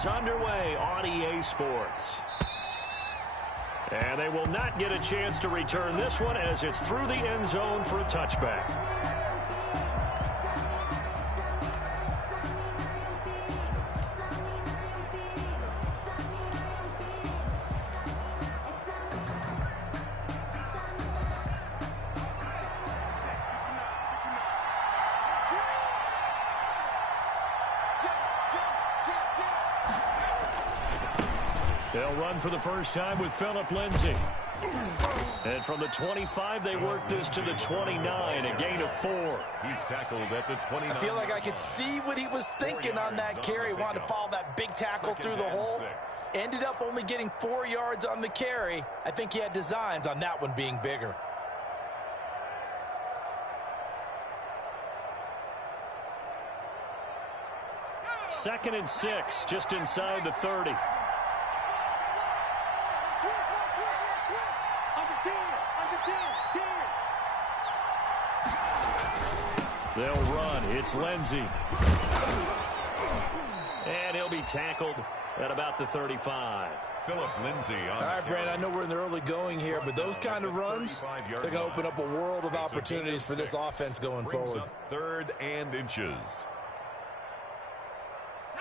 is underway on EA Sports. And they will not get a chance to return this one as it's through the end zone for a touchback. They'll run for the first time with Phillip Lindsay. And from the 25, they work this to the 29, a gain of 4. He's tackled at the 29. I feel like I could see what he was thinking on that carry. Wanted to follow that big tackle through the hole. Ended up only getting 4 yards on the carry. I think he had designs on that one being bigger. Second and 6, just inside the 30. They'll run. It's Lindsay. And he'll be tackled at about the 35. Phillip Lindsay on All right, Brandon, I know we're in the early going here, but those kind of runs, they're going to open up a world of opportunities for this offense going forward. Third and inches.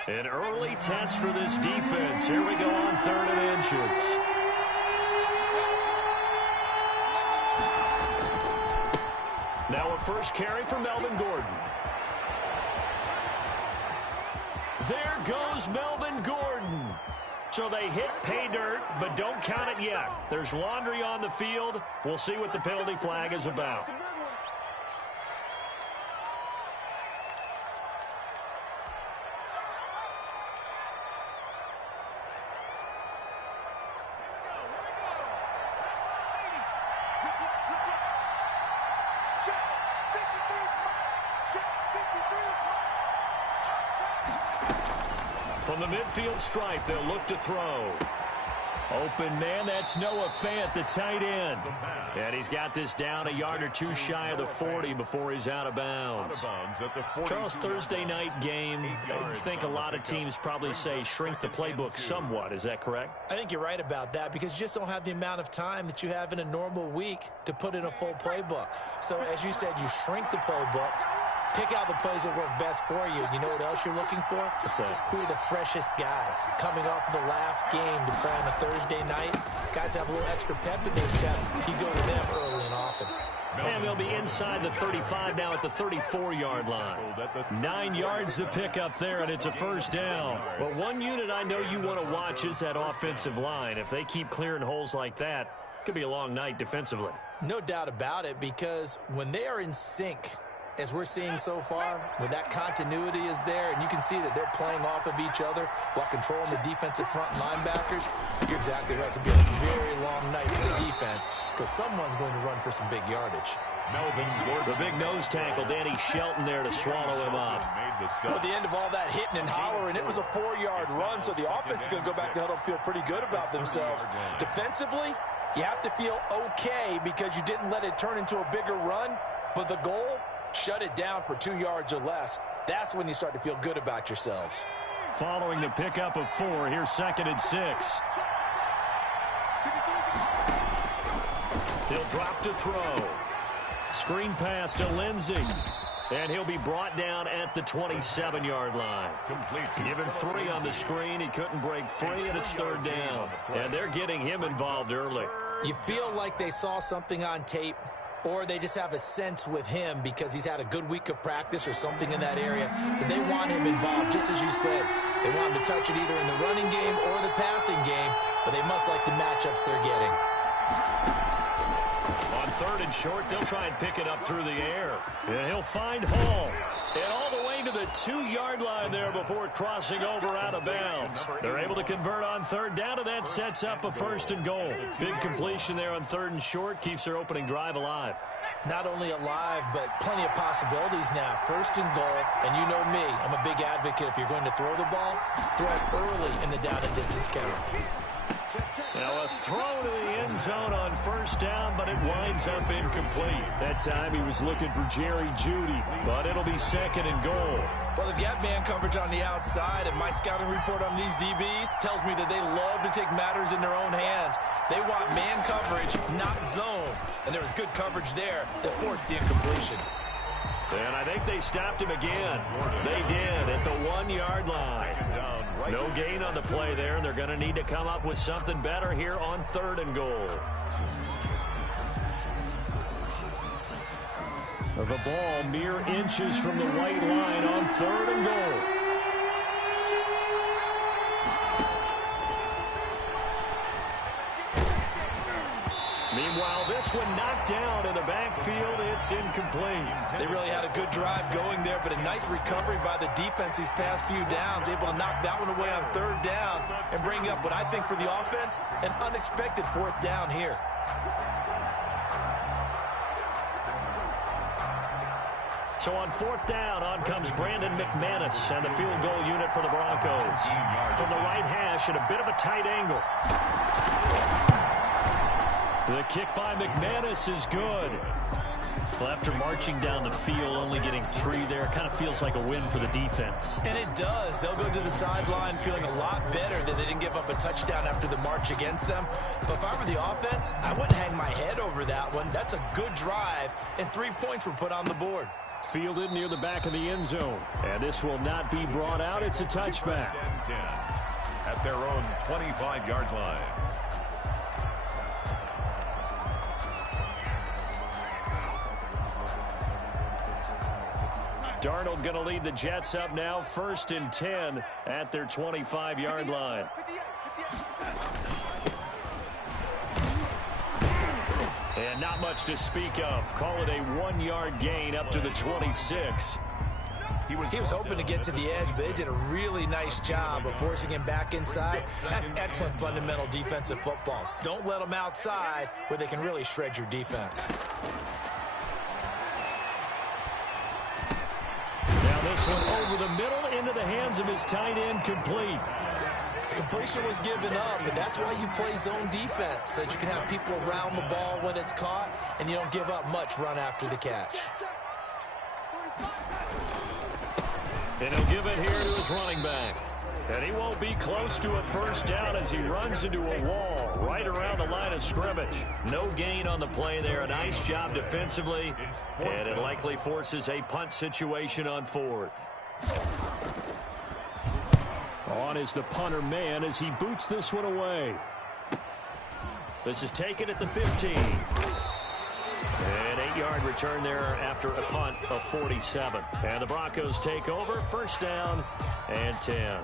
An early test for this defense. Here we go on third and inches. Now a first carry for Melvin Gordon. There goes Melvin Gordon. So they hit pay dirt, but don't count it yet. There's laundry on the field. We'll see what the penalty flag is about. From the midfield stripe, they'll look to throw. Open man, that's Noah Fant, the tight end. And he's got this down a yard or two shy of the 40 before he's out of bounds. Charles, Thursday night game, I think a lot of teams probably say shrink the playbook somewhat. Is that correct? I think you're right about that because you just don't have the amount of time that you have in a normal week to put in a full playbook. So, as you said, you shrink the playbook. Pick out the plays that work best for you. You know what else you're looking for? What's that? Who are the freshest guys coming off of the last game to play on a Thursday night? Guys have a little extra pep in their step. You go to them early and often. And they'll be inside the 35 now at the 34-yard line. 9 yards to pick up there, and it's a first down. Well, one unit I know you want to watch is that offensive line. If they keep clearing holes like that, it could be a long night defensively. No doubt about it, because when they are in sync, as we're seeing so far, when that continuity is there, and you can see that they're playing off of each other while controlling the defensive front linebackers, you're exactly right. It could be a very long night for the defense because someone's going to run for some big yardage. Melvin Gordon. The big nose tackle, Danny Shelton there to swallow him up. Well, at the end of all that hitting and hollering, it was a 4-yard run, so the offense is going to go back to huddle and feel pretty good about themselves. Defensively, you have to feel okay because you didn't let it turn into a bigger run, but the goal, shut it down for 2 yards or less. That's when you start to feel good about yourselves. Following the pickup of 4, here's second and 6. He'll drop to throw. Screen pass to Lindsay. And he'll be brought down at the 27-yard line. Given 3 on the screen, he couldn't break free, and it's third down. And they're getting him involved early. You feel like they saw something on tape, or they just have a sense with him because he's had a good week of practice or something in that area that they want him involved. Just as you said, they want him to touch it either in the running game or the passing game, but they must like the matchups they're getting. On third and short, they'll try and pick it up through the air. And he'll find Hall. And all the way to the 2-yard line there before crossing over out of bounds. They're able to convert on third down, and that sets up a first and goal. Big completion there on third and short keeps their opening drive alive. Not only alive, but plenty of possibilities now. First and goal, and you know me, I'm a big advocate. If you're going to throw the ball, throw it early in the down and distance count. Now a throw to the end zone on first down, but it winds up incomplete. That time he was looking for Jerry Jeudy, but it'll be 2nd and goal. Well, they've got man coverage on the outside, and my scouting report on these DBs tells me that they love to take matters in their own hands. They want man coverage, not zone. And there was good coverage there that forced the incompletion. And I think they stopped him again. They did at the 1-yard line. No gain on the play there. They're going to need to come up with something better here on 3rd and goal. The ball mere inches from the white line on 3rd and goal. Meanwhile, this one knocked down in the backfield. It's incomplete. They really had a good drive going there, but a nice recovery by the defense these past few downs, able to knock that one away on 3rd down and bring up what I think for the offense, an unexpected 4th down here. So on 4th down, on comes Brandon McManus and the field goal unit for the Broncos. From the right hash at a bit of a tight angle. The kick by McManus is good. Well, after marching down the field, only getting 3 there, kind of feels like a win for the defense. And it does. They'll go to the sideline feeling a lot better that they didn't give up a touchdown after the march against them. But if I were the offense, I wouldn't hang my head over that one. That's a good drive, and 3 points were put on the board. Fielded near the back of the end zone. And this will not be brought out. It's a touchback. 10-10 at their own 25-yard line. Darnold going to lead the Jets up now, 1st and 10 at their 25-yard line. And not much to speak of. Call it a 1-yard gain up to the 26. He was hoping to get to the edge, but they did a really nice job of forcing him back inside. That's excellent fundamental defensive football. Don't let them outside where they can really shred your defense. Now this one over the middle into the hands of his tight end, complete. Completion was given up, but that's why you play zone defense, so that you can have people around the ball when it's caught, and you don't give up much run after the catch. And he'll give it here to his running back. And he won't be close to a 1st down as he runs into a wall right around the line of scrimmage. No gain on the play there. A nice job defensively, and it likely forces a punt situation on 4th. On is the punter man as he boots this one away. This is taken at the 15. An 8-yard return there after a punt of 47. And the Broncos take over, 1st down and 10.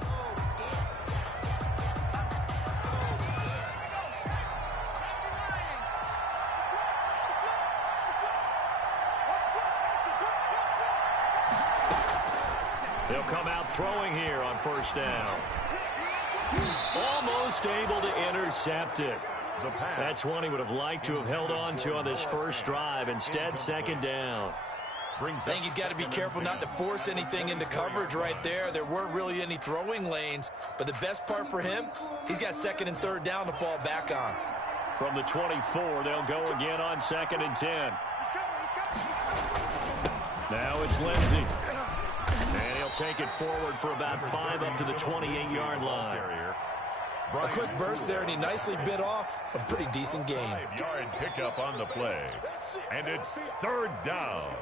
They'll come out throwing here on 1st down. Almost able to intercept it. That's one he would have liked to have held on to on this first drive. Instead, 2nd down. I think he's got to be careful not to force anything into coverage right there. There weren't really any throwing lanes, but the best part for him, he's got 2nd and 3rd down to fall back on. From the 24, they'll go again on 2nd and 10. Now it's Lindsey. And he'll take it forward for about 5 up to the 28-yard line. A quick burst there, and he nicely bit off a pretty decent gain. 5-yard pickup on the play. And it's 3rd down.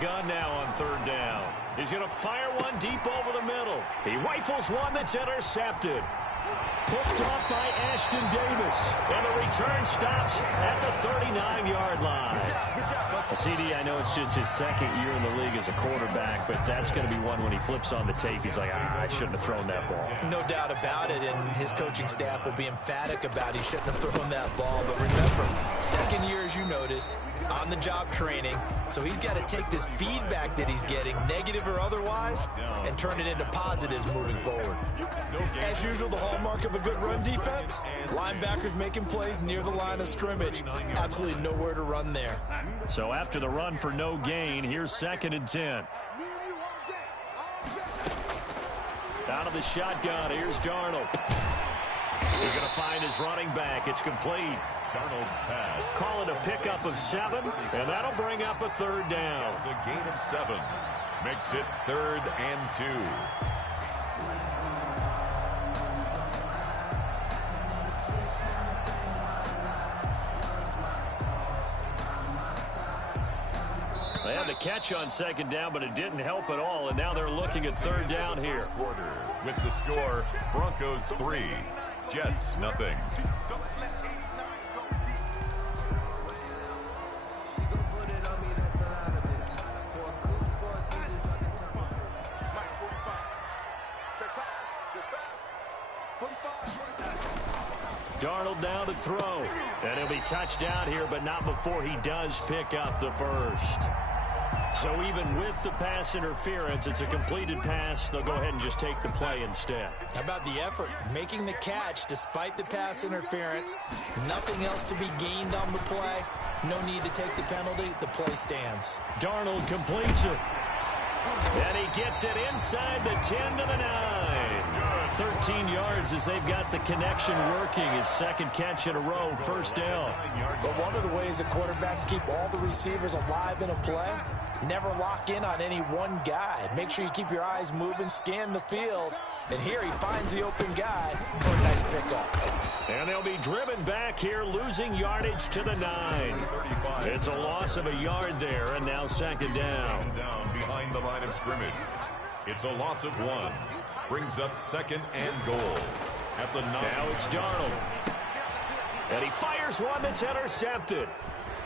Gun now on 3rd down. He's going to fire one deep over the middle. He rifles one that's intercepted. Picked off by Ashton Davis. And the return stops at the 39-yard line. CD, I know it's just his second year in the league as a quarterback, but that's going to be one when he flips on the tape. He's like, I shouldn't have thrown that ball. No doubt about it, and his coaching staff will be emphatic about he shouldn't have thrown that ball. But remember, second year, as you noted, on-the-job training, so he's got to take this feedback that he's getting, negative or otherwise, and turn it into positives moving forward. As usual, the hallmark of a good run defense, linebackers making plays near the line of scrimmage. Absolutely nowhere to run there. So after the run for no gain, here's 2nd and 10. Out of the shotgun, here's Darnold. He's going to find his running back. It's complete. Darnold's pass. Call it a pickup of 7, and that'll bring up a 3rd down. It's a gain of 7. Makes it 3rd and 2. They had the catch on 2nd down, but it didn't help at all, and now they're looking at 3rd down here. With the score, Broncos 3, Jets nothing. Darnold down to throw. And he'll be touched down here, but not before he does pick up the first. So even with the pass interference, it's a completed pass. They'll go ahead and just take the play instead. How about the effort? Making the catch despite the pass interference. Nothing else to be gained on the play. No need to take the penalty. The play stands. Darnold completes it. And he gets it inside the 10 to the 9. 13 yards as they've got the connection working. His 2nd catch in a row, 1st down. But one of the ways that quarterbacks keep all the receivers alive in a play, never lock in on any one guy. Make sure you keep your eyes moving, scan the field. And here he finds the open guy for a nice pickup. And they'll be driven back here, losing yardage to the 9. It's a loss of a yard there, and now 2nd down. Behind the line of scrimmage. It's a loss of 1. Brings up 2nd and goal at the 9. Now it's Darnold. And he fires one that's intercepted.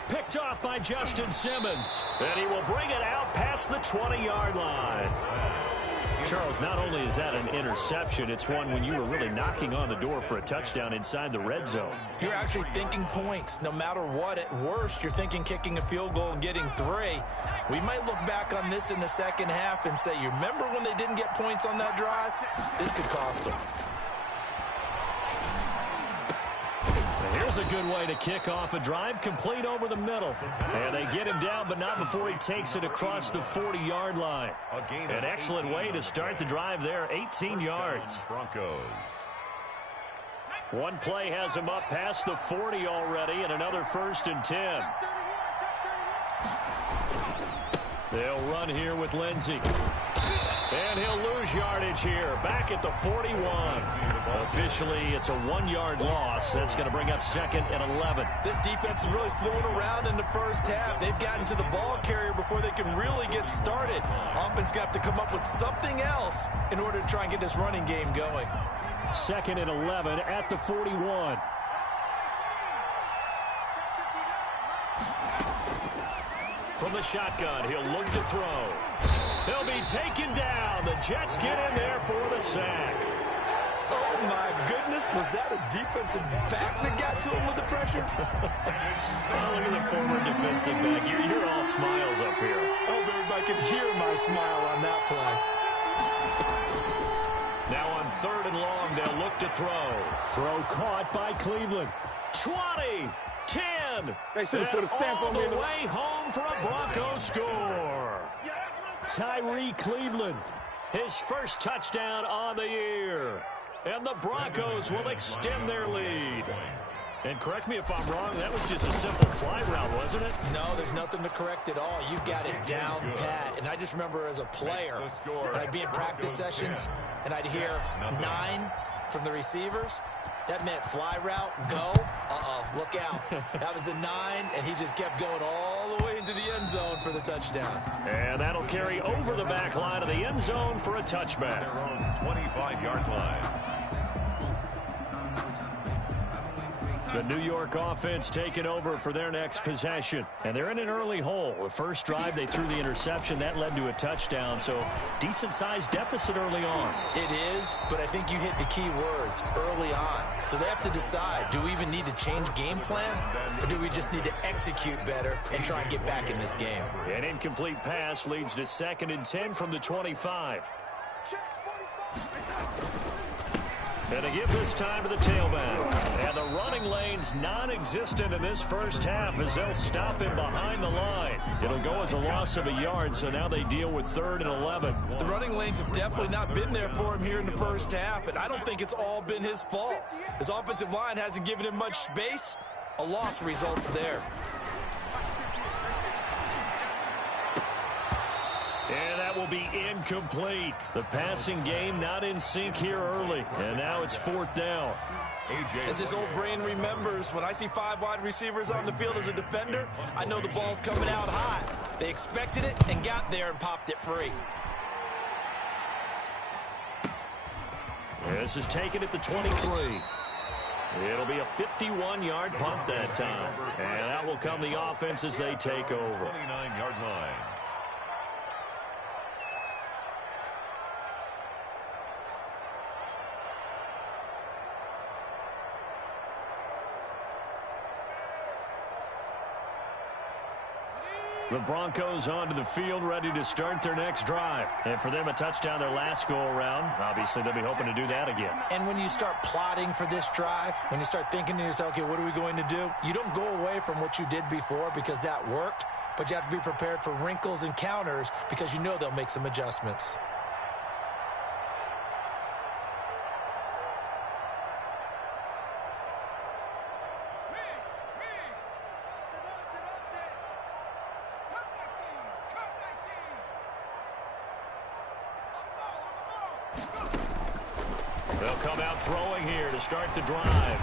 Picked off by Justin Simmons. And he will bring it out past the 20-yard line. Charles, not only is that an interception, it's one when you were really knocking on the door for a touchdown inside the red zone. You're actually thinking points. No matter what, at worst, you're thinking kicking a field goal and getting 3. We might look back on this in the 2nd half and say, you remember when they didn't get points on that drive? This could cost them. Here's a good way to kick off a drive, complete over the middle. And they get him down, but not before he takes it across the 40-yard line. An excellent way to start the drive there, 18 yards. Broncos. One play has him up past the 40 already, and another 1st and 10. They'll run here with Lindsey. And he'll lose yardage here, back at the 41. Officially, it's a 1-yard loss. That's going to bring up 2nd and 11. This defense is really flown around in the 1st half. They've gotten to the ball carrier before they can really get started. Offense going to have to come up with something else in order to try and get this running game going. 2nd and 11 at the 41. From the shotgun, he'll look to throw. He'll be taken down. The Jets get in there for the sack. Oh, my goodness. Was that a defensive back that got to him with the pressure? Oh, look at the former defensive back. You're all smiles up here. I hope everybody can hear my smile on that play. Now on 3rd and long, they'll look to throw. Throw caught by Cleveland. 20, 10. They should have put a stamp on me. All the way home for a Broncos score. Tyree Cleveland, his 1st touchdown on the year. And the Broncos will extend their lead. And correct me if I'm wrong, that was just a simple fly route, wasn't it? No, there's nothing to correct at all. You've got it down pat. And I just remember as a player, when I'd be in practice sessions, and I'd hear 9 from the receivers. That meant fly route, go, look out. That was the 9, and he just kept going all the way into the end zone for the touchdown. And that'll carry over the back line of the end zone for a touchback. Their own 25-yard line. The New York offense taking over for their next possession. And they're in an early hole. The first drive, they threw the interception. That led to a touchdown. So decent-sized deficit early on. It is, but I think you hit the key words, early on. So they have to decide, do we even need to change game plan? Or do we just need to execute better and try and get back in this game? An incomplete pass leads to 2nd and 10 from the 25. And to give this time to the tailback. And the running lane's non-existent in this first half as they'll stop him behind the line. It'll go as a loss of a yard, so now they deal with 3rd and 11. The running lanes have definitely not been there for him here in the first half, and I don't think it's all been his fault. His offensive line hasn't given him much space. A loss results there. And that will be incomplete. The passing game not in sync here early. And now it's 4th down. As his old brain remembers, when I see 5 wide receivers on the field as a defender, I know the ball's coming out high. They expected it and got there and popped it free. This is taken at the 23. It'll be a 51-yard punt that time. And that will come the offense as they take over. 29-yard line. The Broncos onto the field, ready to start their next drive. And for them, a touchdown their last go-around. Obviously, they'll be hoping to do that again. And when you start plotting for this drive, when you start thinking to yourself, okay, what are we going to do? You don't go away from what you did before because that worked, but you have to be prepared for wrinkles and counters because you know they'll make some adjustments. They'll come out throwing here to start the drive.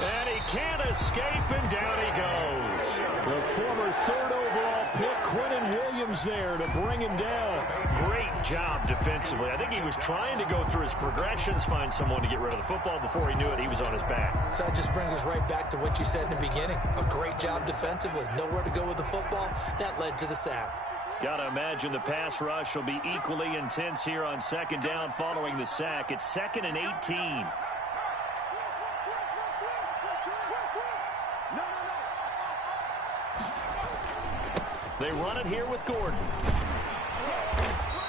And he can't escape, and down he goes. The former 3rd overall pick, Quinnen Williams, there to bring him down. Great job defensively. I think he was trying to go through his progressions, find someone to get rid of the football. Before he knew it, he was on his back. So that just brings us right back to what you said in the beginning. A great job defensively. Nowhere to go with the football. That led to the sack. Got to imagine the pass rush will be equally intense here on 2nd down following the sack. It's 2nd and 18. They run it here with Gordon.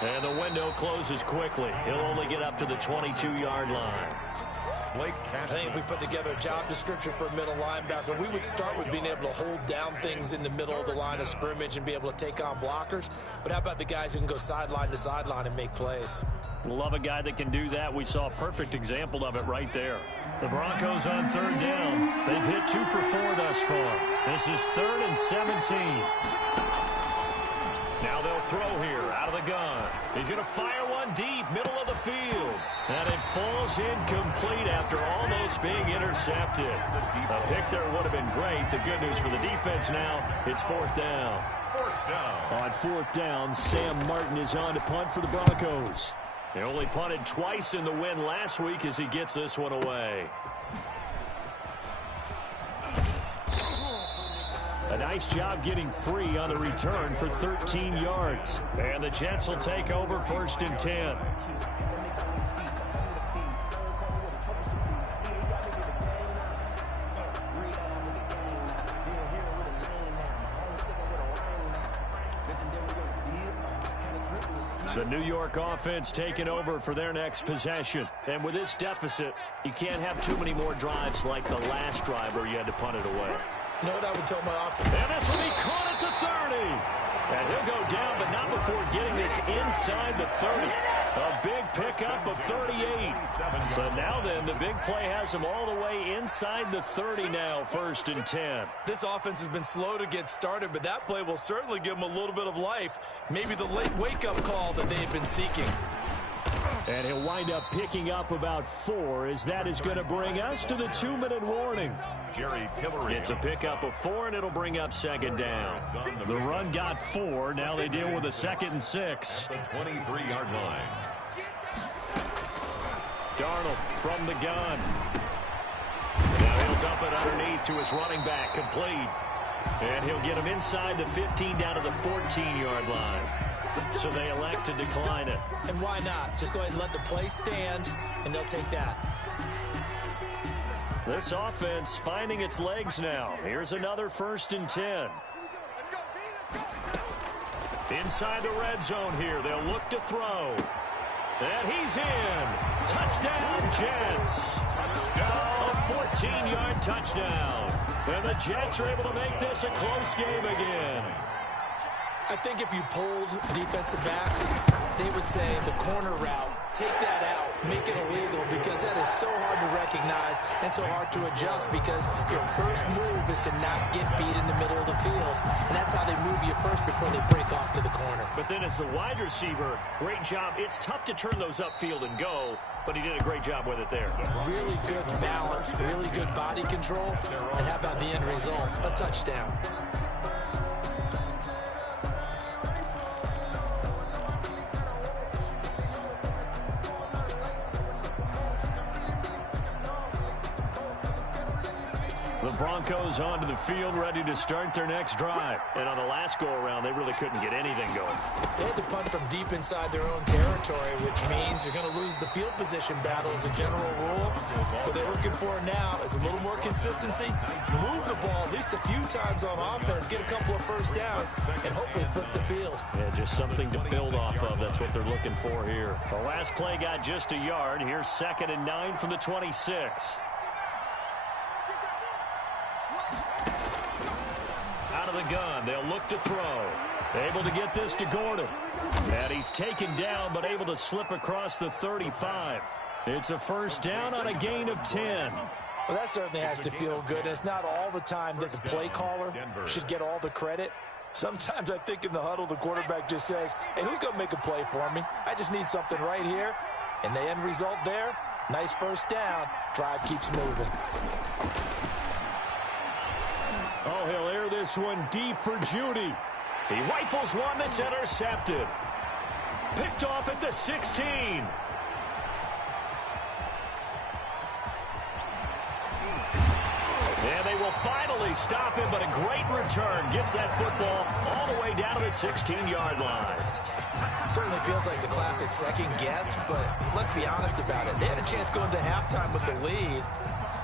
And the window closes quickly. He'll only get up to the 22-yard line. I think if we put together a job description for a middle linebacker, we would start with being able to hold down things in the middle of the line of scrimmage and be able to take on blockers. But how about the guys who can go sideline to sideline and make plays? Love a guy that can do that. We saw a perfect example of it right there. The Broncos on 3rd down. They've hit 2 for 4 thus far. This is 3rd and 17. Now they'll throw here out of the gun. He's going to fire one deep, middle of the field. And it falls incomplete after almost being intercepted. A pick there would have been great. The good news for the defense now, it's 4th down. 4th down. On 4th down, Sam Martin is on to punt for the Broncos. They only punted twice in the win last week as he gets this one away. A nice job getting free on the return for 13 yards. And the Jets will take over 1st and 10. The New York offense taking over for their next possession. And with this deficit, you can't have too many more drives like the last drive where you had to punt it away. You know what I would tell my offense? And this will be caught at the 30. And he'll go down, but not before getting this inside the 30. A big pickup of 38. So now then, the big play has him all the way inside the 30 now, 1st and 10. This offense has been slow to get started, but that play will certainly give them a little bit of life. Maybe the late wake-up call that they've been seeking. And he'll wind up picking up about 4 as that is going to bring us to the 2-minute warning. Jerry Tillery. It's a pickup of 4, and it'll bring up 2nd down. The run got 4. Now they deal with a 2nd and 6. The 23-yard line. Darnold from the gun. Now he'll Dump it underneath to his running back, complete. And he'll get him inside the 15 down to the 14-yard line. So they elect to decline it. And why not? Just go ahead and let the play stand, and they'll take that. This offense finding its legs now. Here's another 1st and 10. Inside the red zone here. They'll look to throw. And he's in. Touchdown, Jets. A 14-yard touchdown. And the Jets are able to make this a close game again. I think if you polled defensive backs, they would say the corner route, take that out, make it illegal, because that is so hard to recognize and so hard to adjust, because your first move is to not get beat in the middle of the field. And that's how they move you first before they break off to the corner. But then as the wide receiver, great job. It's tough to turn those upfield and go, but he did a great job with it there. Really good balance, really good body control. And how about the end result? A touchdown. The Broncos onto the field, ready to start their next drive. And on the last go-around, they really couldn't get anything going. They had to punt from deep inside their own territory, which means they're going to lose the field position battle as a general rule. What they're looking for now is a little more consistency, move the ball at least a few times on offense, get a couple of first downs, and hopefully flip the field. Yeah, just something to build off of. That's what they're looking for here. The last play got just a yard. Here's 2nd and 9 from the 26. Out of the gun, they'll look to throw. Able to get this to Gordon. And he's taken down, but able to slip across the 35. It's a 1st down on a gain of 10. Well, that certainly has to feel good. And it's not all the time that the play caller should get all the credit. Sometimes I think in the huddle, the quarterback just says, hey, who's going to make a play for me? I just need something right here. And the end result there, nice 1st down. Drive keeps moving. Oh, he'll air this one deep for Judy. He rifles one that's intercepted. Picked off at the 16. And they will finally stop him, but a great return. Gets that football all the way down to the 16-yard line. Certainly feels like the classic second guess, but let's be honest about it. They had a chance going to halftime with the lead.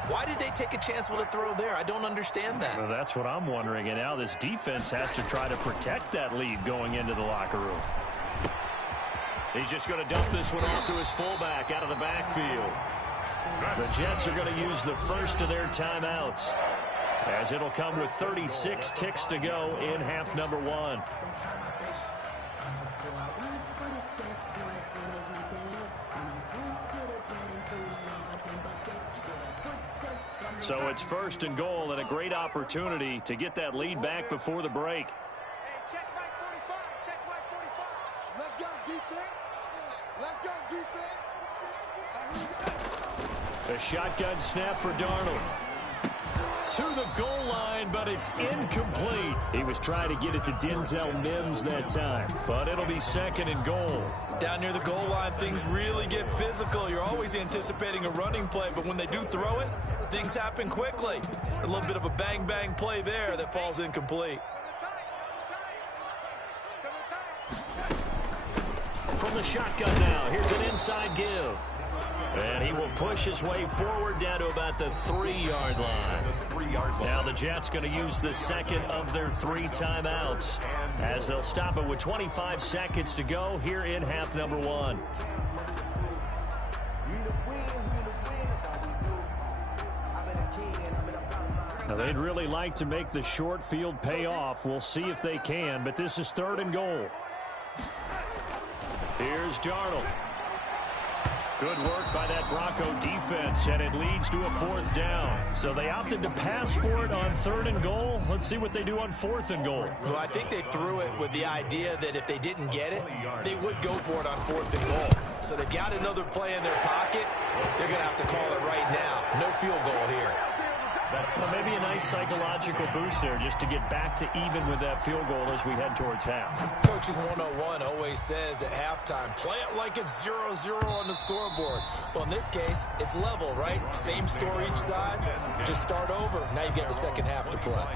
Why did they take a chance with a throw there? I don't understand that. Well, that's what I'm wondering. And now this defense has to try to protect that lead going into the locker room. He's just going to dump this one off to his fullback out of the backfield. The Jets are going to use the first of their timeouts, as it'll come with 36 ticks to go in half number 1. So it's 1st and goal, and a great opportunity to get that lead back before the break. Check right 45. Check right 45. Let's go defense. Let's go defense. A shotgun snap for Darnold. To the goal line, but it's incomplete. He was trying to get it to Denzel Mims that time, but it'll be 2nd and goal. Down near the goal line, things really get physical. You're always anticipating a running play, but when they do throw it, things happen quickly. A little bit of a bang-bang play there that falls incomplete. From the shotgun now, here's an inside give. And he will push his way forward down to about the 3-yard line. Now the Jets going to use the 2nd of their 3 timeouts, as they'll stop it with 25 seconds to go here in half number 1. Now they'd really like to make the short field pay off. We'll see if they can, but this is 3rd and goal. Here's Darnold. Good work by that Bronco defense, and it leads to a 4th down. So they opted to pass for it on 3rd and goal. Let's see what they do on 4th and goal. Well, I think they threw it with the idea that if they didn't get it, they would go for it on 4th and goal. So they've got another play in their pocket. They're going to have to call it right now. No field goal here. Well, maybe a nice psychological boost there just to get back to even with that field goal as we head towards half. Coaching 101 always says at halftime, play it like it's 0-0 on the scoreboard. Well, in this case, it's level, right? Same score each side. Just start over. Now you get the second half to play.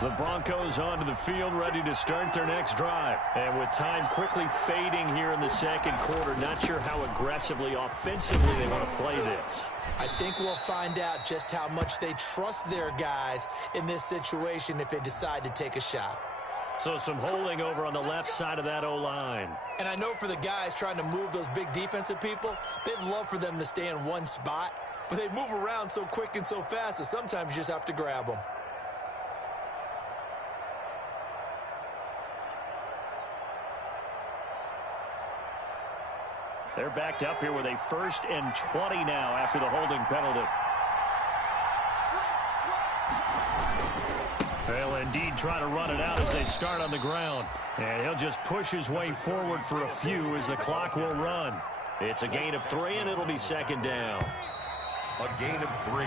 The Broncos onto the field, ready to start their next drive. And with time quickly fading here in the second quarter, not sure how aggressively, offensively they want to play this. I think we'll find out just how much they trust their guys in this situation if they decide to take a shot. So some holding over on the left side of that O-line. And I know for the guys trying to move those big defensive people, they'd love for them to stay in one spot. But they move around so quick and so fast that sometimes you just have to grab them. They're backed up here with a 1st and 20 now after the holding penalty. They'll indeed try to run it out as they start on the ground. And he'll just push his way forward for a few as the clock will run. It's a gain of 3, and it'll be second down. A gain of 3.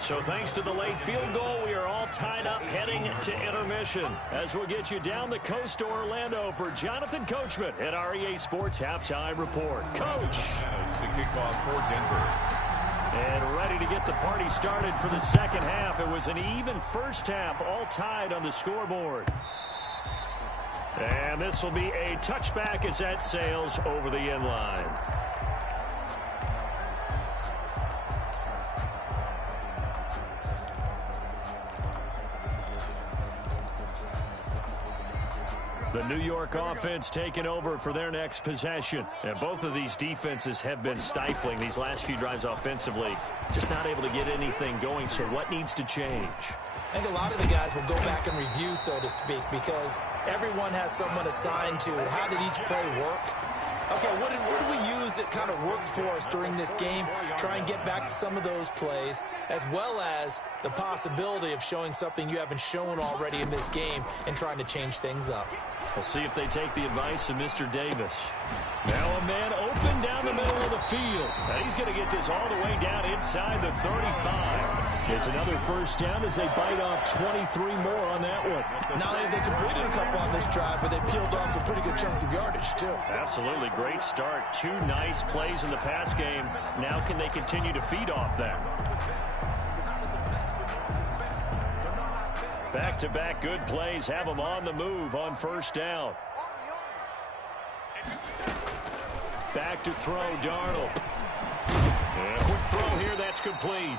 So thanks to the late field goal, we are all tied up heading to intermission. As we'll get you down the coast to Orlando for Jonathan Coachman at our EA Sports Halftime Report. Coach! The kickoff for Denver. And ready to get the party started for the second half. It was an even first half, all tied on the scoreboard. And this will be a touchback as that sails over the end line. The New York offense taking over for their next possession. And both of these defenses have been stifling these last few drives offensively. Just not able to get anything going. So what needs to change? I think a lot of the guys will go back and review, so to speak, because everyone has someone assigned to how did each play work. Okay, what did we use that kind of worked for us during this game? Try and get back to some of those plays, as well as the possibility of showing something you haven't shown already in this game and trying to change things up. We'll see if they take the advice of Mr. Davis. Now a man open down the middle of the field. Now he's going to get this all the way down inside the 35. It's another first down as they bite off 23 more on that one. Not only have they completed a couple on this drive, but they peeled off some pretty good chunks of yardage, too. Absolutely. Great start. 2 nice plays in the pass game. Now can they continue to feed off that? Back-to-back good plays have them on the move on first down. Back to throw, Darnold. And a quick throw here, that's complete.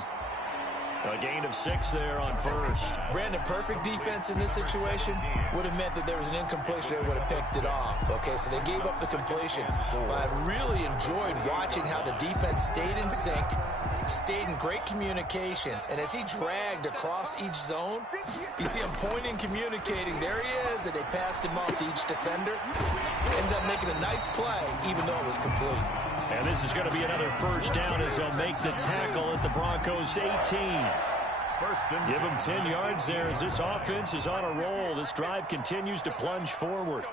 A gain of 6 there on first. Brandon, perfect defense in this situation would have meant that there was an incompletion. They would have picked it off. Okay, so they gave up the completion. But I really enjoyed watching how the defense stayed in sync, stayed in great communication. And as he dragged across each zone, you see him pointing, communicating. There he is, and they passed him off to each defender. Ended up making a nice play, even though it was complete. And this is going to be another first down as they'll make the tackle at the Broncos 18. Give them 10 yards there as this offense is on a roll. This drive continues to plunge forward.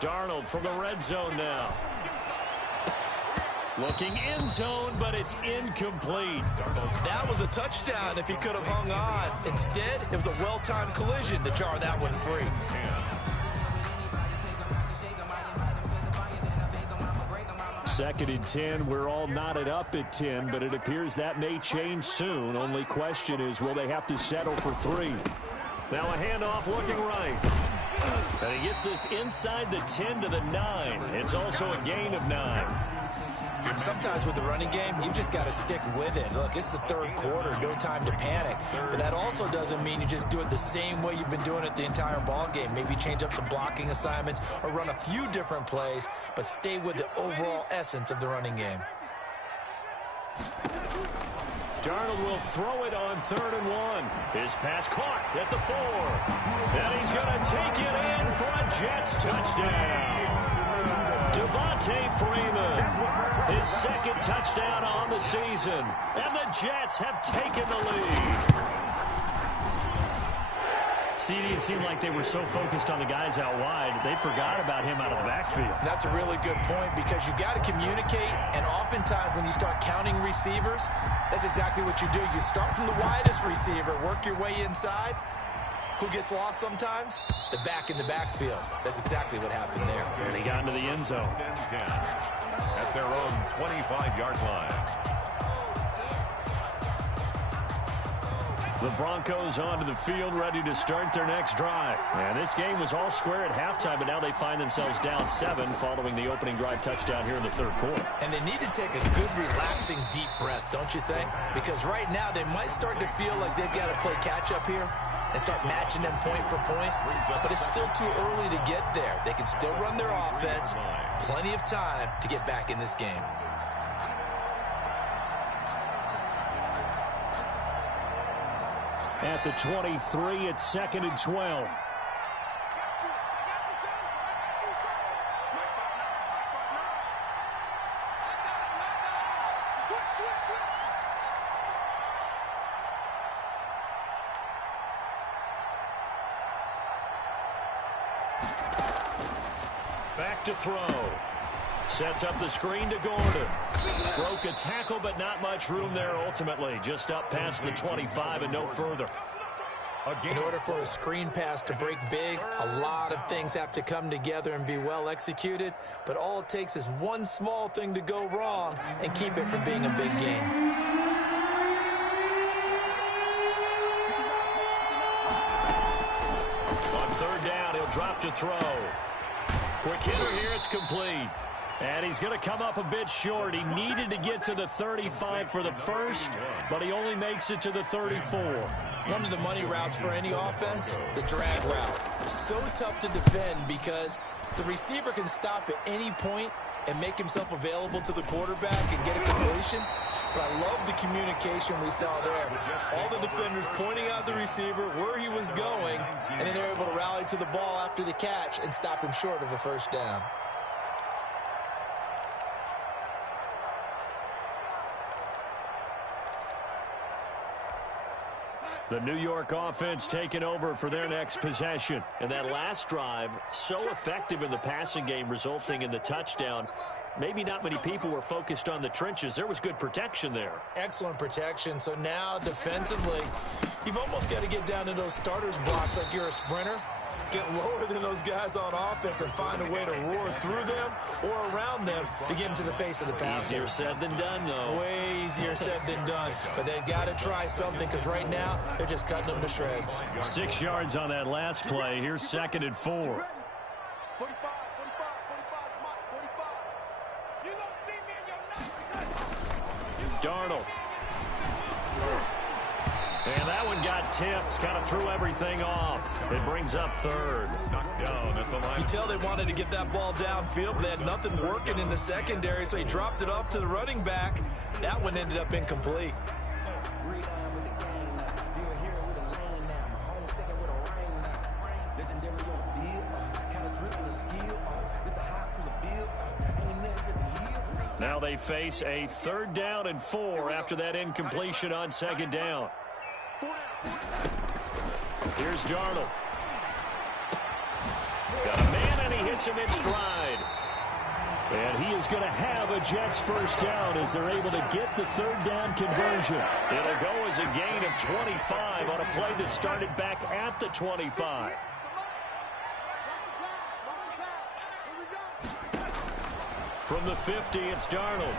Darnold from the red zone now. Looking end zone, but it's incomplete. That was a touchdown if he could have hung on. Instead, it was a well-timed collision to jar that one free. 2nd and 10. We're all knotted up at 10, but it appears that may change soon. Only question is, will they have to settle for 3? Now a handoff looking right. And he gets this inside the 10 to the 9. It's also a gain of 9. Sometimes with the running game, you've just got to stick with it. Look, it's the 3rd quarter, no time to panic. But that also doesn't mean you just do it the same way you've been doing it the entire ball game. Maybe change up some blocking assignments or run a few different plays, but stay with the overall essence of the running game. Darnold will throw it on 3rd and 1. His pass caught at the 4. And he's going to take it in for a Jets touchdown. Devontae Freeman, his second touchdown on the season. And the Jets have taken the lead. CD, it seemed like they were so focused on the guys out wide, they forgot about him out of the backfield. That's a really good point because you got to communicate, and oftentimes when you start counting receivers, that's exactly what you do. You start from the widest receiver, work your way inside. Who gets lost sometimes? The back in the backfield. That's exactly what happened there. And he got into the end zone. At their own 25-yard line. The Broncos onto the field, ready to start their next drive. And this game was all square at halftime, but now they find themselves down 7 following the opening drive touchdown here in the third quarter. And they need to take a good, relaxing, deep breath, don't you think? Because right now they might start to feel like they've got to play catch-up here and start matching them point for point. But it's still too early to get there. They can still run their offense. Plenty of time to get back in this game. At the 23, it's 2nd and 12. Back to throw. Sets up the screen to Gordon. Broke a tackle, but not much room there ultimately. Just up past the 25 and no further. In order for a screen pass to break big, a lot of things have to come together and be well executed. But all it takes is one small thing to go wrong and keep it from being a big game. On third down, he'll drop to throw. Quick hitter here, it's complete. And he's going to come up a bit short. He needed to get to the 35 for the first, but he only makes it to the 34. One of the money routes for any offense, the drag route. So tough to defend because the receiver can stop at any point and make himself available to the quarterback and get a completion. But I love the communication we saw there. All the defenders pointing out the receiver, where he was going, and then they're able to rally to the ball after the catch and stop him short of a first down. The New York offense taking over for their next possession. And that last drive, so effective in the passing game, resulting in the touchdown. Maybe not many people were focused on the trenches. There was good protection there. Excellent protection. So now defensively, you've almost got to get down to those starters blocks like you're a sprinter. Get lower than those guys on offense and find a way to roar through them or around them to get into the face of the passer. Easier said than done, though. Way easier said than done. But they've got to try something because right now they're just cutting them to shreds. 6 yards on that last play. Here's 2nd and 4. 45, 45, 45. You don't see me in your Darnold. And that one got tipped, kind of threw everything off. It brings up third. Knocked down at the line. You tell they wanted to get that ball downfield, but they had nothing working in the secondary, so he dropped it off to the running back. That one ended up incomplete. Now they face a 3rd down and 4 after that incompletion on 2nd down. Here's Darnold. Got a man, and he hits him in stride. And he is going to have a Jets first down as they're able to get the 3rd down conversion. It'll go as a gain of 25 on a play that started back at the 25. From the 50, it's Darnold.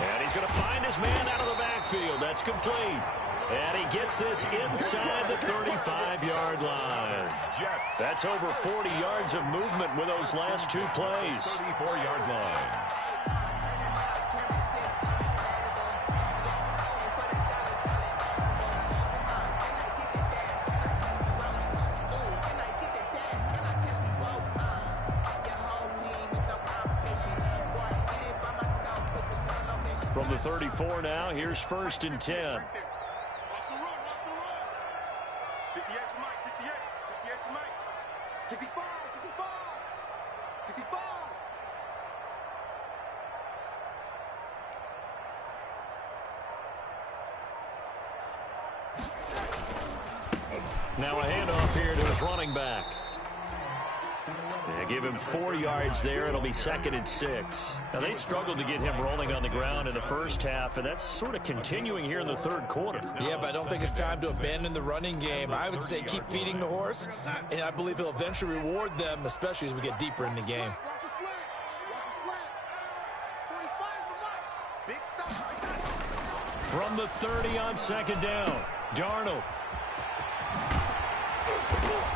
And he's going to find his man out of the backfield. That's complete. And he gets this inside the 35-yard line. That's over 40 yards of movement with those last 2 plays. 34-yard line. From the 34 now, here's 1st and 10. 58 to Mike, 58 to Mike. 65, 65. Now a handoff here to his running back. They give him 4 yards there. It'll be 2nd and 6. Now, they struggled to get him rolling on the ground in the first half, and that's sort of continuing here in the third quarter. Yeah, but I don't think it's time to abandon the running game. I would say keep feeding the horse, and I believe he'll eventually reward them, especially as we get deeper in the game. From the 30 on 2nd down, Darnold.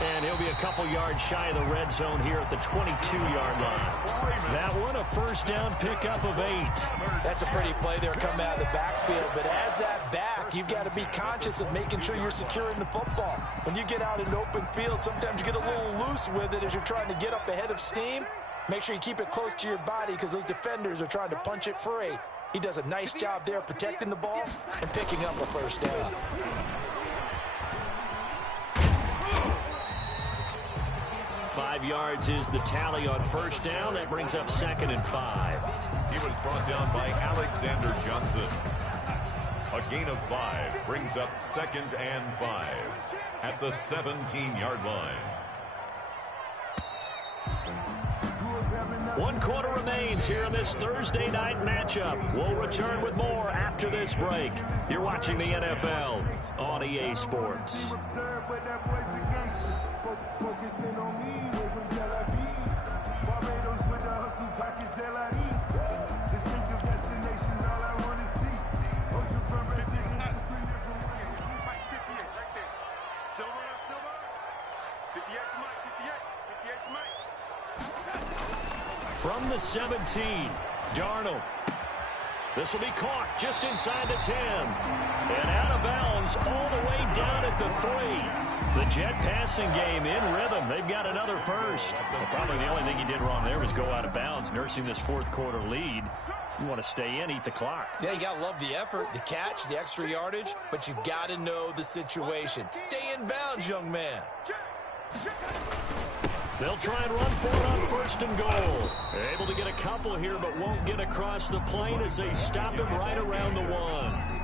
And he'll be a couple yards shy of the red zone here at the 22-yard line. That one, a first down pickup of 8. That's a pretty play there coming out of the backfield. But as that back, you've got to be conscious of making sure you're securing the football. When you get out in open field, sometimes you get a little loose with it as you're trying to get up ahead of steam. Make sure you keep it close to your body because those defenders are trying to punch it free. He does a nice job there protecting the ball and picking up a first down. 5 yards is the tally on first down. That brings up 2nd and 5. He was brought down by Alexander Johnson. A gain of 5 brings up 2nd and 5 at the 17-yard line. 1 quarter remains here in this Thursday night matchup. We'll return with more after this break. You're watching the NFL on EA Sports. Focusing on me, way from Tel Aviv. Barbados with the hustle, pockets Del Aris. Distinctive destinations, all I want to see. Oceanfront residences, 3 different ways. 58 right there. Silver up, silver. 58 to Mike, 58 to Mike. From the 17, Darnold. This will be caught just inside the 10. And out of bounds all the way down at the 3. The Jet passing game in rhythm. They've got another first. Well, probably the only thing he did wrong there was go out of bounds, nursing this 4th quarter lead. You want to stay in, eat the clock. Yeah, you got to love the effort, the catch, the extra yardage, but you got to know the situation. Stay in bounds, young man. They'll try and run for it on 1st and goal. They're able to get a couple here, but won't get across the plane as they stop him right around the 1.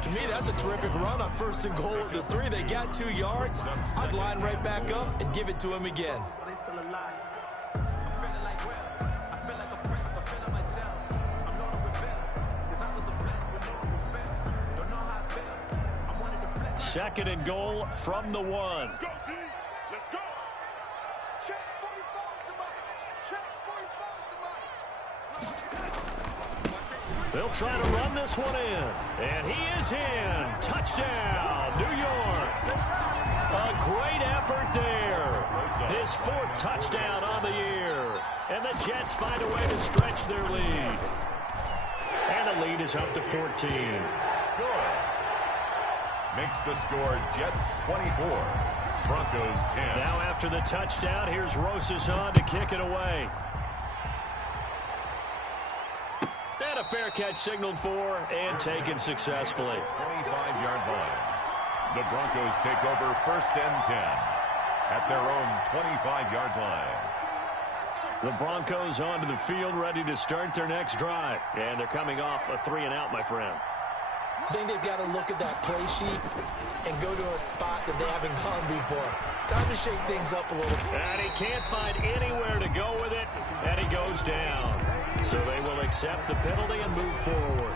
To me, that's a terrific run on 1st and goal at the 3. They got 2 yards. I'd line right back up and give it to him again. Second and goal from the 1. Let's go. Check 45 to Mike. Check 45 to Mike. They'll try to run this one in. And he is in. Touchdown, New York. A great effort there. His 4th touchdown on the year. And the Jets find a way to stretch their lead. And the lead is up to 14. Good. Makes the score Jets 24, Broncos 10. Now after the touchdown, here's Rosas on to kick it away. And a fair catch signaled for and taken successfully. 25-yard line. The Broncos take over 1st and 10 at their own 25-yard line. The Broncos onto the field ready to start their next drive. And they're coming off a 3-and-out, my friend. I think they've got to look at that play sheet and go to a spot that they haven't gone before. Time to shake things up a little. And he can't find anywhere to go with it, and he goes down. So they will accept the penalty and move forward.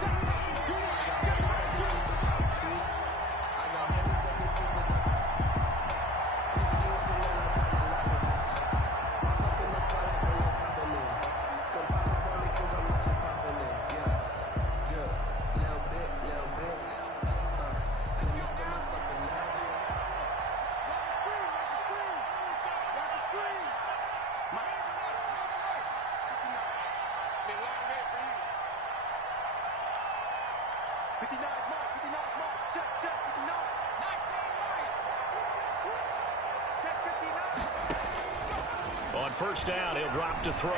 On 1st down, he'll drop to throw.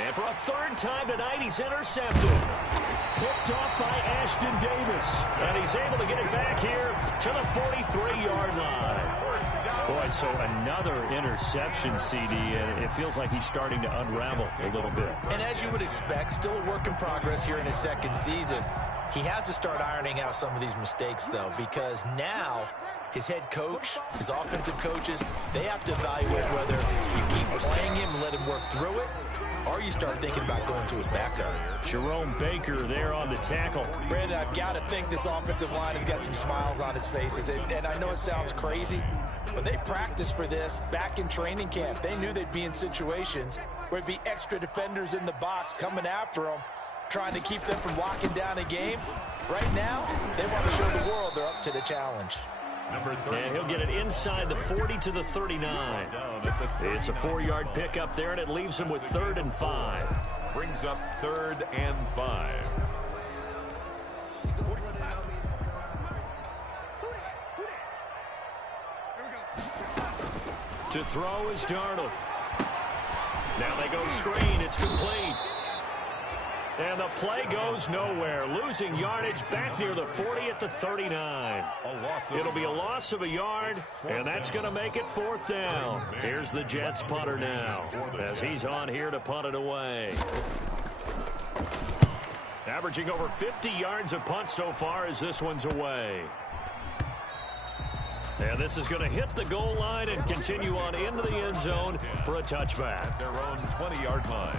And for a 3rd time tonight, he's intercepted. Picked off by Ashton Davis. And he's able to get it back here to the 43-yard line. Boy, so another interception, CD, and it feels like he's starting to unravel a little bit. And as you would expect, still a work in progress here in his second season. He has to start ironing out some of these mistakes, though, because now his head coach, his offensive coaches, they have to evaluate whether you keep playing him and let him work through it, or you start thinking about going to his backup. Jerome Baker there on the tackle. Brandon, I've got to think this offensive line has got some smiles on its faces. And I know it sounds crazy, but they practiced for this back in training camp. They knew they'd be in situations where there'd be extra defenders in the box coming after them, trying to keep them from locking down a game. Right now, they want to show the world they're up to the challenge. And he'll get it inside the 40 to the 39. It's a 4-yard pickup there, and it leaves him with 3rd and 5. Brings up 3rd and 5. To throw is Darnold. Now they go screen. It's complete. And the play goes nowhere. Losing yardage back near the 40 at the 39. It'll be a loss of a yard, and that's going to make it 4th down. Here's the Jets punter now, as he's on here to punt it away. Averaging over 50 yards a punt so far as this one's away. And this is going to hit the goal line and continue on into the end zone for a touchback. At their own 20-yard line.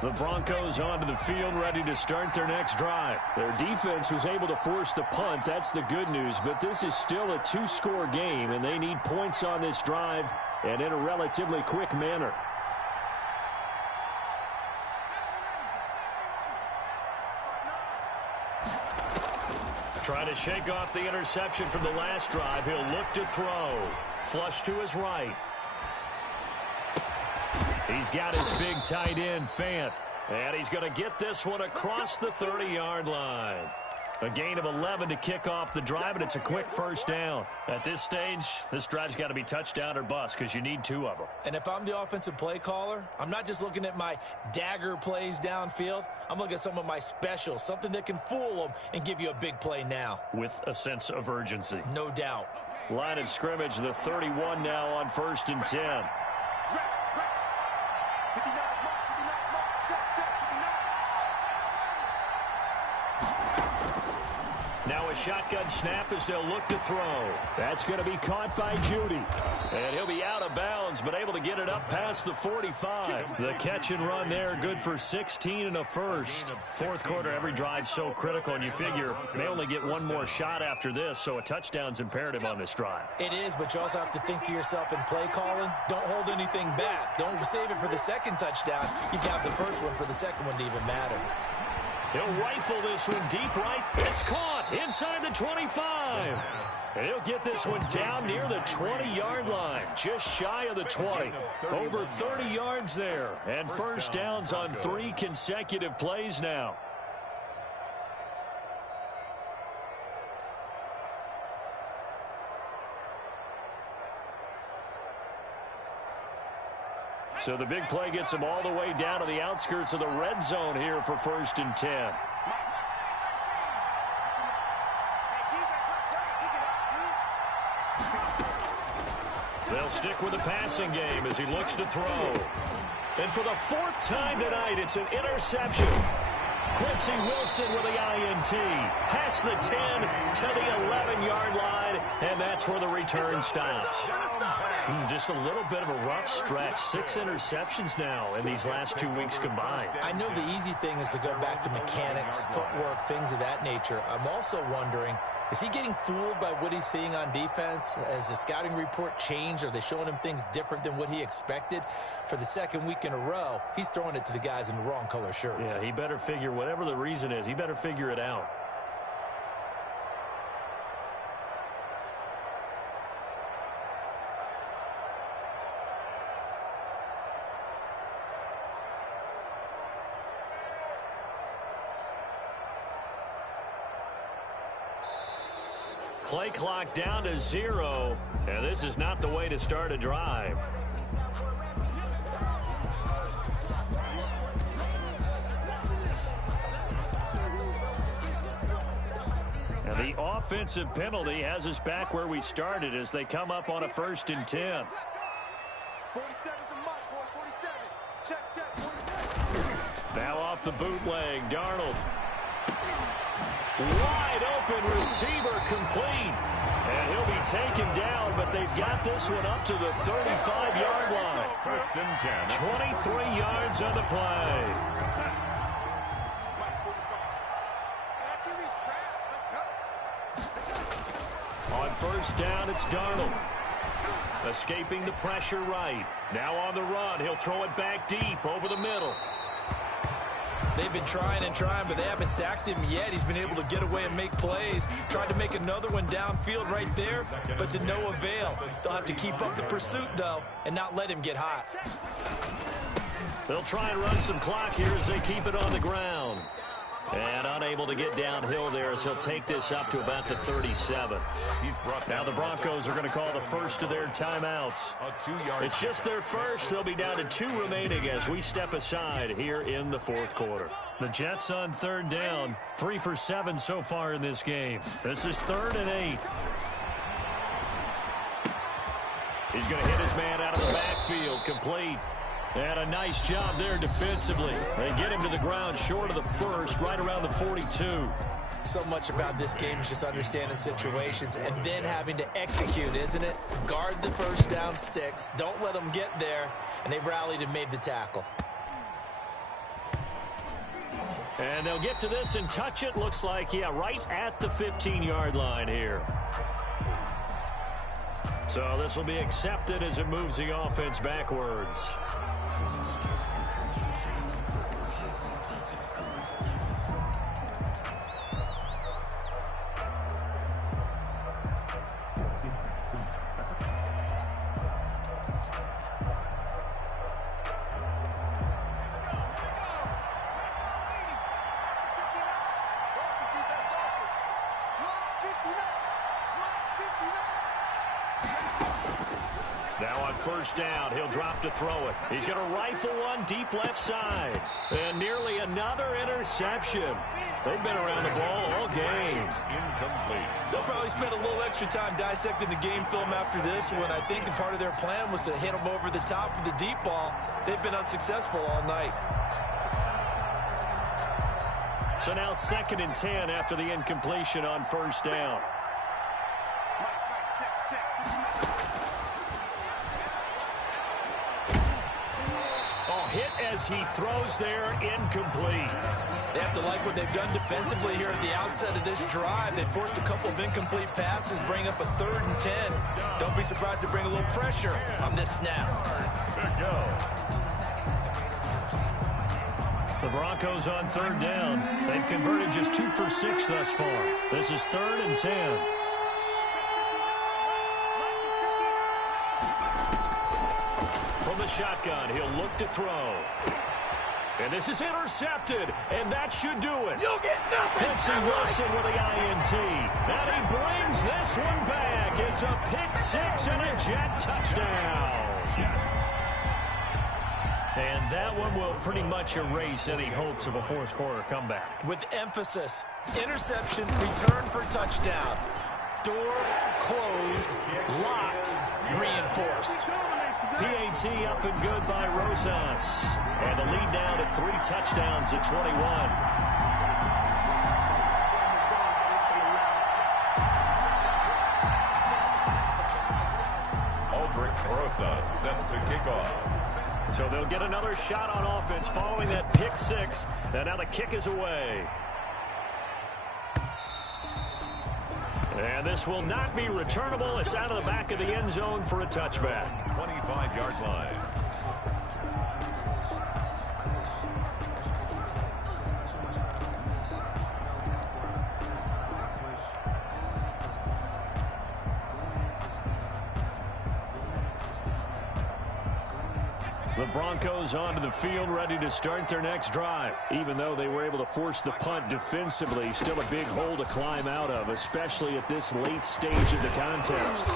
The Broncos onto the field, ready to start their next drive. Their defense was able to force the punt. That's the good news. But this is still a 2-score game, and they need points on this drive and in a relatively quick manner. Trying to shake off the interception from the last drive. He'll look to throw. Flush to his right. He's got his big tight end, Fant. And he's going to get this one across the 30-yard line. A gain of 11 to kick off the drive, and it's a quick 1st down. At this stage, this drive's got to be touchdown or bust because you need 2 of them. And if I'm the offensive play caller, I'm not just looking at my dagger plays downfield. I'm looking at some of my specials, something that can fool them and give you a big play now. With a sense of urgency. No doubt. Line of scrimmage, the 31 now on 1st and 10. Now a shotgun snap as they'll look to throw. That's going to be caught by Judy. And he'll be out of bounds, but able to get it up past the 45. The catch and run there, good for 16 and a first. 4th quarter, every drive so critical, and you figure they only get one more shot after this, so a touchdown's imperative on this drive. It is, but you also have to think to yourself in play calling, don't hold anything back. Don't save it for the second touchdown. You've got the first one for the second one to even matter. He'll rifle this one deep right. It's caught inside the 25. And he'll get this one down near the 20-yard line, just shy of the 20. Over 30 yards there. And 1st downs on 3 consecutive plays now. So the big play gets him all the way down to the outskirts of the red zone here for 1st and 10. They'll stick with the passing game as he looks to throw. And for the 4th time tonight, it's an interception. Quincy Wilson with the INT. Past the 10 to the 11-yard line, and that's where the return stops. Just a little bit of a rough stretch. 6 interceptions now in these last 2 weeks combined. I know the easy thing is to go back to mechanics, footwork, things of that nature. I'm also wondering, is he getting fooled by what he's seeing on defense? Has the scouting report changed? Are they showing him things different than what he expected? For the 2nd week in a row, he's throwing it to the guys in the wrong color shirts. Yeah, he better figure, whatever the reason is, he better figure it out. play clock down to 0, and this is not the way to start a drive. And the offensive penalty has us back where we started as they come up on a 1st and 10. 47's the mark, boy. 47. Check, 47. Now off the bootleg, Darnold. Wide open receiver complete. And he'll be taken down, but they've got this one up to the 35-yard line. 1st and 10. 23 yards on the play. On 1st down, it's Darnold. Escaping the pressure right. Now on the run, he'll throw it back deep over the middle. They've been trying and trying, but they haven't sacked him yet. He's been able to get away and make plays. Tried to make another one downfield right there, but to no avail. They'll have to keep up the pursuit, though, and not let him get hot. They'll try and run some clock here as they keep it on the ground. And unable to get downhill there as he'll take this up to about the 37. Now the Broncos are going to call the first of their timeouts. It's just their first. They'll be down to 2 remaining as we step aside here in the 4th quarter. The Jets on 3rd down. 3 for 7 so far in this game. This is 3rd and 8. He's going to hit his man out of the backfield. Complete. And a nice job there defensively. They get him to the ground short of the 1st, right around the 42. So much about this game is just understanding situations and then having to execute, isn't it? Guard the 1st down sticks. Don't let them get there. And they rallied and made the tackle. And they'll get to this and touch it. Looks like, yeah, right at the 15-yard line here. So this will be accepted as it moves the offense backwards. Now on 1st down, he'll drop to throw it. He's going to rifle one deep left side. And nearly another interception. They've been around the ball all game. Incomplete. They'll probably spend a little extra time dissecting the game film after this one. I think the part of their plan was to hit them over the top with the deep ball. They've been unsuccessful all night. So now 2nd and 10 after the incompletion on 1st down. Hit as he throws there, incomplete. They have to like what they've done defensively here at the outset of this drive. They forced a couple of incomplete passes, bring up a 3rd and 10. Don't be surprised to bring a little pressure on this snap. The Broncos on 3rd down. They've converted just 2 for 6 thus far. This is 3rd and 10. From the shotgun, he'll look to throw. And this is intercepted, and that should do it. You'll get nothing. Quincy Wilson with the INT. And he brings this one back. It's a pick-6 and a Jet touchdown. And that one will pretty much erase any hopes of a 4th quarter comeback. With emphasis, interception, return for touchdown. Door closed, locked, reinforced. PAT up and good by Rosas. And the lead down to 3 touchdowns at 21. Aldrich Rosas set to kick off. So they'll get another shot on offense following that pick-6. And now the kick is away. And this will not be returnable. It's out of the back of the end zone for a touchback. 25-yard line. The Broncos onto the field, ready to start their next drive. Even though they were able to force the punt defensively, still a big hole to climb out of, especially at this late stage of the contest.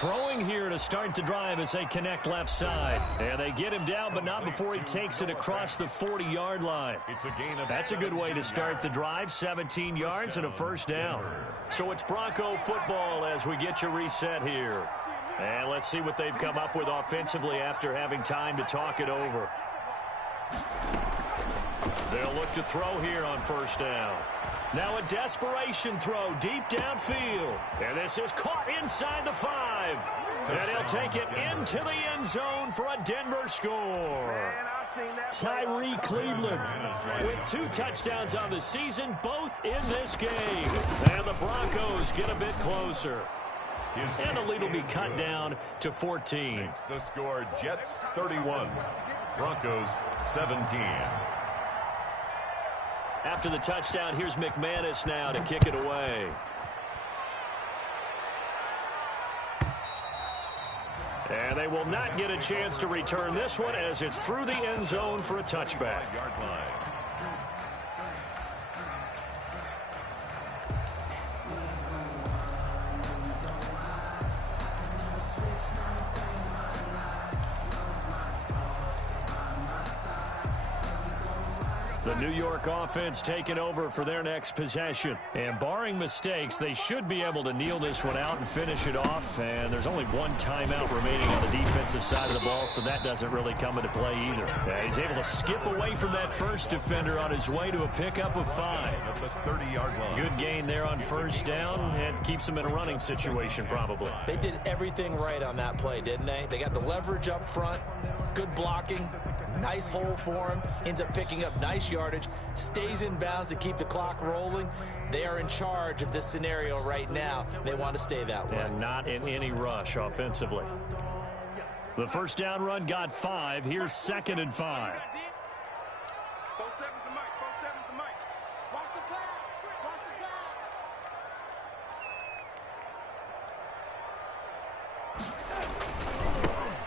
Throwing here to start the drive as they connect left side. And they get him down, but not before he takes it across the 40-yard line. That's a good way to start the drive, 17 yards and a first down. So it's Bronco football as we get you reset here. And let's see what they've come up with offensively after having time to talk it over. They'll look to throw here on first down. Now a desperation throw deep downfield. And this is caught inside the 5. And he'll take it into the end zone for a Denver score. Tyree Cleveland with 2 touchdowns on the season, both in this game. And the Broncos get a bit closer. And the lead will be cut down to 14. The score, Jets 31, Broncos 17. After the touchdown, here's McManus now to kick it away. And they will not get a chance to return this one as it's through the end zone for a touchback. The New York offense taking over for their next possession. And barring mistakes, they should be able to kneel this one out and finish it off. And there's only 1 timeout remaining on the defensive side of the ball, so that doesn't really come into play either. He's able to skip away from that first defender on his way to a pickup of 5. At the 30-yard line. Good gain there on first down and keeps them in a running situation probably. They did everything right on that play, didn't they? They got the leverage up front, good blocking. Nice hole for him. Ends up picking up nice yardage. Stays in bounds to keep the clock rolling. They are in charge of this scenario right now. They want to stay that way. And not in any rush offensively. The first down run got 5. Here's 2nd and 5.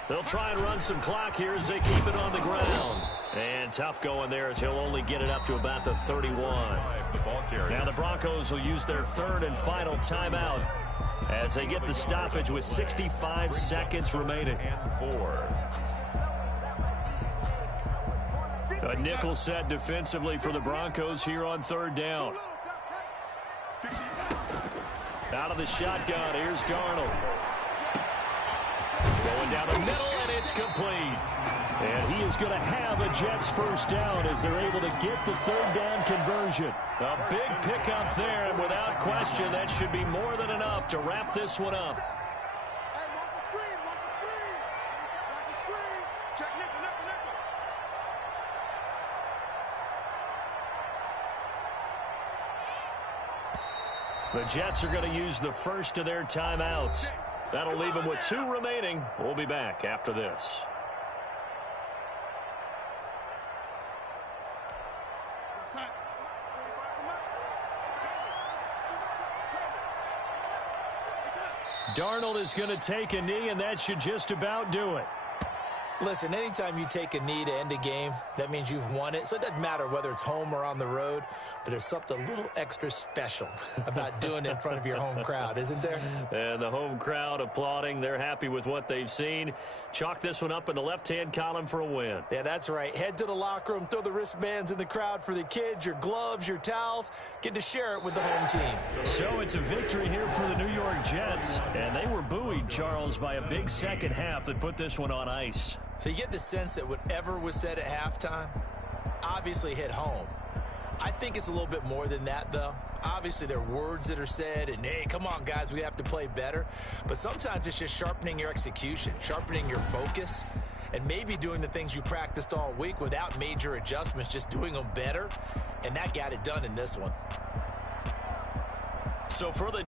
They'll try and run some clock here as they keep it on the ground. And tough going there as he'll only get it up to about the 31. Now the Broncos will use their 3rd and final timeout as they get the stoppage with 65 seconds remaining. A nickel set defensively for the Broncos here on 3rd down. Out of the shotgun, here's Darnold. Going down the middle, and it's complete. And he is going to have a Jets first down as they're able to get the 3rd down conversion. A big pickup there, and without question, that should be more than enough to wrap this one up. Hey, watch the screen, watch the screen. Watch the screen. Check nickel, nickel, nickel. The Jets are going to use the first of their timeouts. That'll leave them with 2 remaining. We'll be back after this. Darnold is going to take a knee, and that should just about do it. Listen, anytime you take a knee to end a game, that means you've won it. So it doesn't matter whether it's home or on the road, but there's something a little extra special about doing it in front of your home crowd, isn't there? And the home crowd applauding. They're happy with what they've seen. Chalk this one up in the left-hand column for a win. Yeah, that's right. Head to the locker room, throw the wristbands in the crowd for the kids, your gloves, your towels. Get to share it with the home team. So it's a victory here for the New York Jets. And they were buoyed, Charles, by a big second half that put this one on ice. So you get the sense that whatever was said at halftime obviously hit home. I think it's a little bit more than that, though. Obviously, there are words that are said, and, hey, come on, guys, we have to play better. But sometimes it's just sharpening your execution, sharpening your focus, and maybe doing the things you practiced all week without major adjustments, just doing them better. And that got it done in this one. So for the